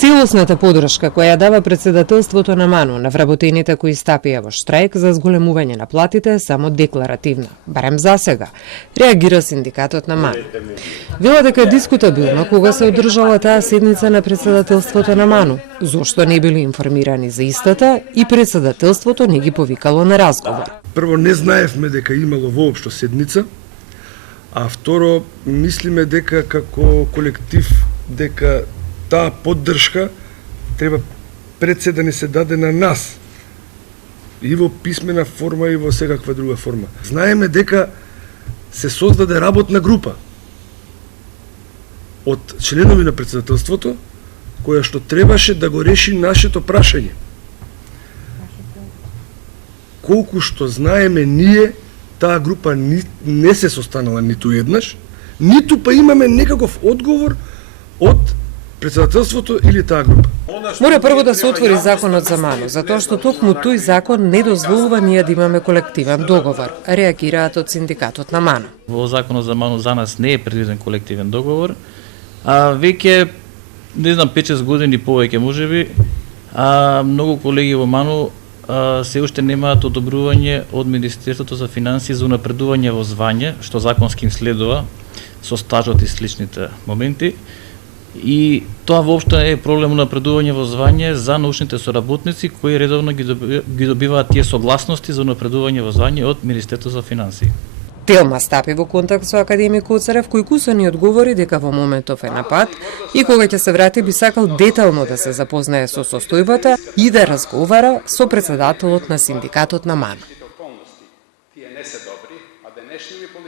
Целосната подршка која дава председателството на МАНУ на вработените кои стапија во штрајк за зголемување на платите е само декларативна, барем за сега, реагира синдикатот на МАНУ. Вела дека е дискутабилно кога се одржала таа седница на председателството на МАНУ, зошто не били информирани за истата и председателството не ги повикало на разговор. Прво, не знаевме дека имало воопшто седница, а второ, мислиме дека како колектив, дека таа поддршка треба пред се да не се даде на нас, и во писмена форма и во секаква друга форма. Знаеме дека се создаде работна група од членови на председателството, која што требаше да го реши нашето прашање. Колку што знаеме ние, таа група не се состанала ниту еднаш, ниту па имаме некаков одговор од председателството или таа група. Мора прво да се отвори законот за МАНУ, затоа што токму тој закон не дозволува ние да имаме колективен договор, реагираат од синдикатот на МАНУ. Во законот за МАНУ за нас не е предвиден колективен договор, а веќе, не знам, 5-6 години повеќе можеби, многу колеги во МАНУ се уште немаат одобрување од Министерството за финансии за унапредување во звање, што законски им следува со стажот и сличните моменти. И тоа воопшто е проблем на напредување во звање за научните соработници кои редовно ги добиваат тие согласности за напредување во звање од Министерството за финансии. Телма стапи во контакт со академик Коцарев, кој куса ни одговори дека во моментов е на пат и кога ќе се врати би сакал детално да се запознае со состојбата и да разговара со председателот на синдикатот на МАНУ.